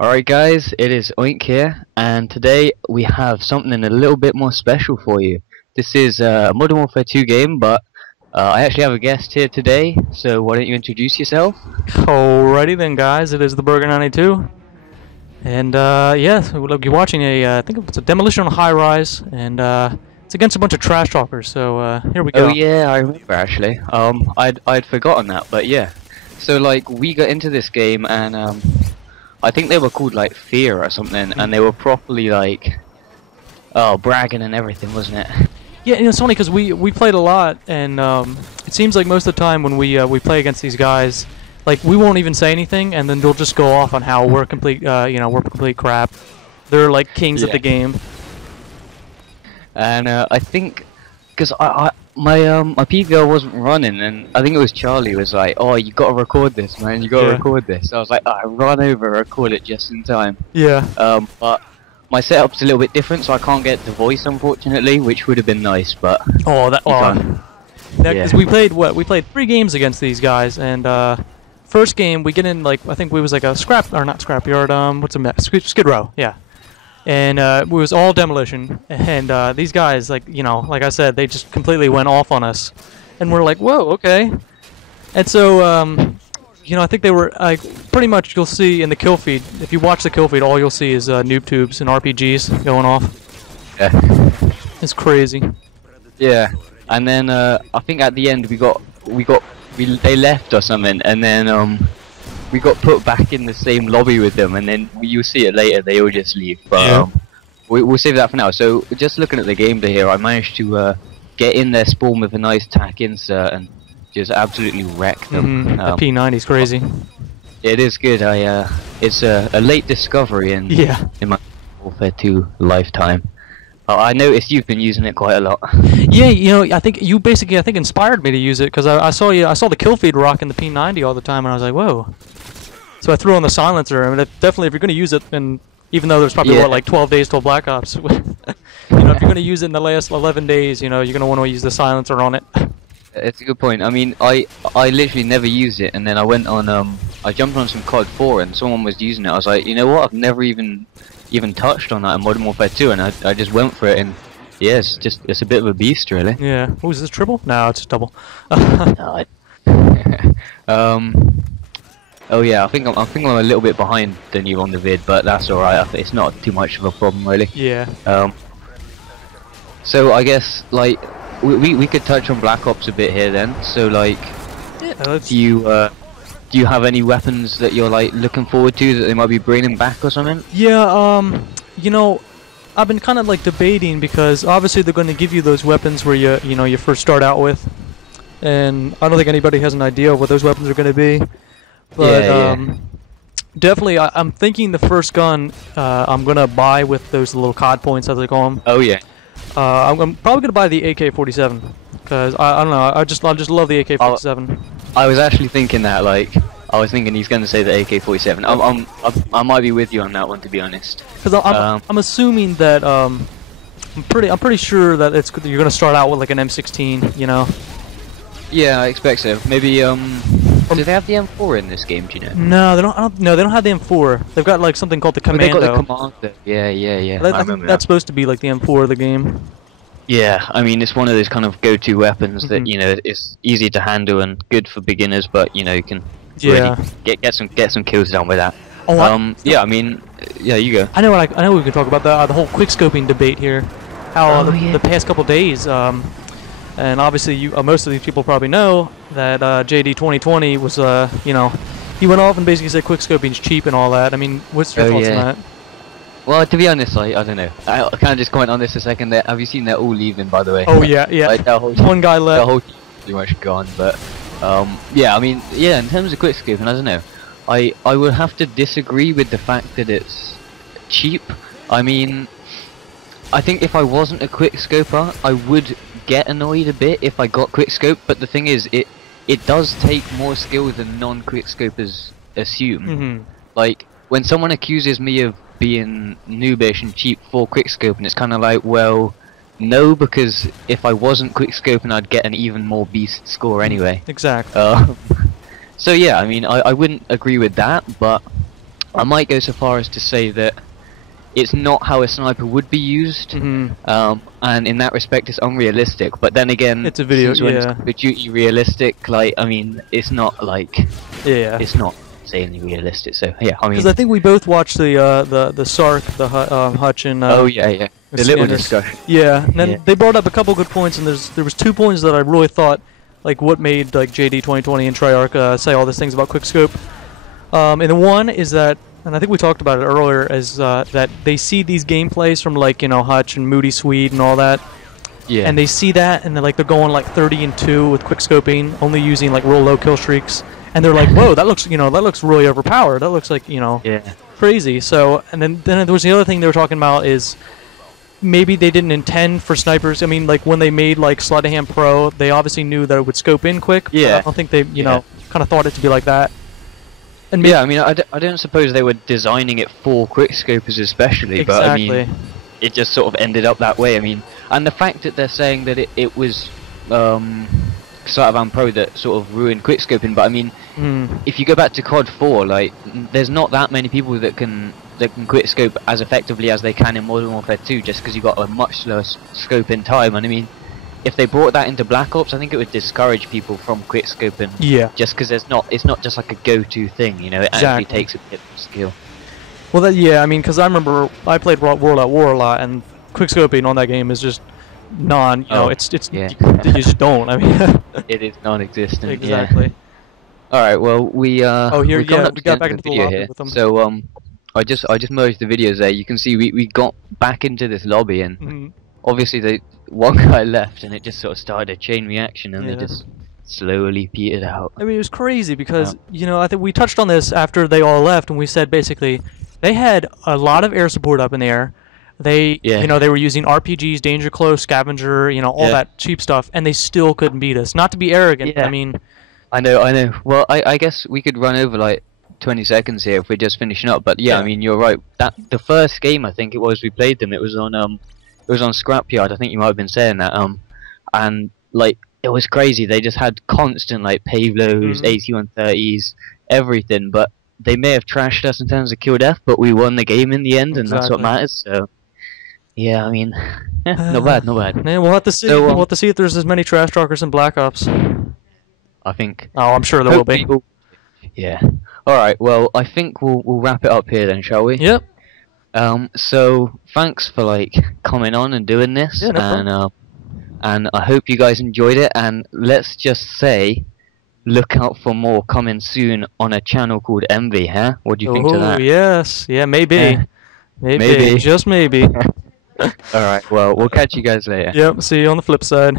Alright guys, it is Oink here, and today we have something a little bit more special for you. This is a Modern Warfare 2 game, but I actually have a guest here today, so why don't you introduce yourself? Alrighty then, guys. It is the Burger 92, and yeah, we'll be watching I think it's a demolition on a high rise, and it's against a bunch of trash talkers. So here we Oh go. yeah, I remember actually. I'd forgotten that, but yeah. So like, we got into this game, and I think they were called like Fear or something, and they were properly like, oh, bragging and everything, wasn't it? Yeah, and it's funny because we played a lot, and it seems like most of the time when we play against these guys, like we won't even say anything, and then they'll just go off on how we're complete, we're complete crap. They're like kings at the game. And I think, because my P girl wasn't running, and I think it was Charlie was like, oh, you gotta record this, man, you gotta record this. So I was like, oh, I run over, record it just in time. Yeah. But my setup's a little bit different, so I can't get the voice, unfortunately, which would have been nice, but Oh, that. Because yeah. we played We played 3 games against these guys, and first game we get in like I think we was like a not scrapyard. What's a mess? Skid Row. Yeah. And it was all demolition, and these guys, like like I said, they just completely went off on us, and we're like, whoa, okay. And so I think they were pretty much, you'll see in the kill feed, if you watch the kill feed, all you'll see is noob tubes and RPGs going off. Yeah. It's crazy. Yeah. And then I think at the end they left or something, and then we got put back in the same lobby with them, and then you'll see it later, they all just leave. But we'll save that for now. So just looking at the gameplay here, I managed to get in their spawn with a nice tack insert and just absolutely wreck them. The P90's crazy. It is good. It's a late discovery in my Warfare 2 lifetime. I noticed you've been using it quite a lot. Yeah, I think you basically inspired me to use it, because I saw the kill feed rocking the P90 all the time, and I was like, whoa. So I threw on the silencer. I mean, definitely, if you're going to use it, and even though there's probably like 12 days till Black Ops, if you're going to use it in the last 11 days, you're going to want to use the silencer on it. It's a good point. I mean, I literally never used it, and then I went on I jumped on some COD 4, and someone was using it. I was like, you know what? I've never even touched on that in Modern Warfare 2, and I just went for it, and yeah, it's a bit of a beast, really. Yeah. Oh, is this triple? No, it's double. Oh yeah, I think I'm a little bit behind than you on the vid, but that's alright. It's not too much of a problem, really. Yeah. So I guess like we could touch on Black Ops a bit here then. So like, do you have any weapons that you're like looking forward to that they might be bringing back or something? Yeah. I've been kind of like debating, because obviously they're going to give you those weapons where you first start out with, and I don't think anybody has an idea of what those weapons are going to be. But definitely, I'm thinking the first gun I'm gonna buy with those little COD points, as they call them. Oh yeah. I'm probably gonna buy the AK-47, because I don't know, I just love the AK-47. I was actually thinking that, like, I was thinking he's gonna say the AK-47. I might be with you on that one, to be honest. Because I'm assuming that I'm pretty sure that you're gonna start out with like an M16, Yeah, I expect so. Maybe do they have the M4 in this game? Do you know? No, they don't. No, they don't have the M4. They've got like something called the Commando. They got the Commando. Yeah. I think that's supposed to be like the M4 of the game. Yeah, I mean, it's one of those kind of go-to weapons that it's easy to handle and good for beginners, but you can really get some kills done with that. Oh, yeah, I mean, yeah, you go. I know we can talk about the whole quickscoping debate here. How the past couple days, and obviously most of these people probably know that JD 2020 was he went off and basically said quickscoping's cheap and all that. I mean, what's your thoughts on that? Well, to be honest, I don't know. I can just comment on this a second. Have you seen they're all leaving, by the way? Oh yeah. Like, One guy left. The whole team is pretty much gone, but yeah, I mean, yeah, in terms of quickscoping, I don't know. I would have to disagree with the fact that it's cheap. I mean, I think if I wasn't a quickscoper, I would get annoyed a bit if I got quickscope, but the thing is, it does take more skill than non-quickscopers assume. Like, when someone accuses me of being noobish and cheap for quickscoping, it's kind of like, well, no, because if I wasn't quickscoping, I'd get an even more beast score anyway. Exactly. So yeah, I mean, I wouldn't agree with that, but I might go so far as to say that it's not how a sniper would be used, and in that respect it's unrealistic. But then again, It's a video, since when yeah. it's Call of Duty realistic, like, I mean, it's not like, Yeah. it's not insanely realistic, so yeah, I mean... Because I think we both watched the SARC, Hutch and... oh yeah, yeah. The little Sanders. discussion. Yeah, and then Yeah. they brought up a couple good points, and there was 2 points that I really thought, like, what made, like, JD 2020 and Treyarch say all these things about quickscope. And the one is that, and I think we talked about it earlier, is that they see these gameplays from, like, you know, Hutch and Moody Swede and all that, Yeah. and they see that, and they're going like 30-2 with quickscoping, only using like real low kill streaks, and they're like, whoa, that looks, you know, that looks really overpowered. That looks like, you know, Yeah. crazy. So, and then there was the other thing they were talking about is maybe they didn't intend for snipers. I mean, like when they made like Sleight of Hand Pro, they obviously knew that it would scope in quick. But Yeah. I don't think they, you know, kind of thought it to be like that. And Yeah, I mean, I don't suppose they were designing it for quickscopers especially, but I exactly. mean, it just sort of ended up that way. I mean, and the fact that they're saying that it was Sleight of Hand Pro that sort of ruined quickscoping, but I mean, if you go back to COD 4, like, there's not that many people that can quickscope as effectively as they can in Modern Warfare 2, just because you've got a much slower scope in time. And I mean, if they brought that into Black Ops, I think it would discourage people from quickscoping. Yeah. Just because it's not just like a go-to thing, you know. It actually Exactly. takes a bit of skill. Well, yeah, I mean, because I remember I played World at War a lot, and quickscoping on that game is just you know, it's yeah. you just don't. I mean, It is non-existent. exactly. Yeah. All right. Well, we Oh, here, we're coming yeah, up we to got the back end of into the video lobby here. with them. So I just merged the videos there. You can see we got back into this lobby, and obviously one guy left, and it just sort of started a chain reaction, and Yeah. they just slowly petered out. I mean, it was crazy because, you know, I think we touched on this after they all left, and we said basically they had a lot of air support up in the air. They, Yeah. you know, they were using RPGs, Danger Close, Scavenger, you know, all Yeah. that cheap stuff, and they still couldn't beat us. Not to be arrogant, Yeah. I mean, I know. Well, I guess we could run over like 20 seconds here if we're just finishing up. But yeah, Yeah. I mean, you're right. That the first game I think it was we played them. It was on Scrapyard. I think you might have been saying that. And like it was crazy. They just had constant like Pavlos, 8130s, everything. But they may have trashed us in terms of kill death, but we won the game in the end, and that's what Exactly. matters. So yeah, I mean, not bad. Yeah, we'll have to see. So, We'll have to see if there's as many trash talkers in Black Ops. I think. Oh, I'm sure there will be. Yeah. All right. Well, I think we'll wrap it up here then, shall we? Yep. So thanks for like coming on and doing this, Yeah, no problem. and I hope you guys enjoyed it. And let's just say, look out for more coming soon on a channel called MV. Huh? What do you think to Oh, that? yes. Yeah, maybe. Yeah. Maybe. Maybe. Just maybe. All right. Well, we'll catch you guys later. Yep. See you on the flip side.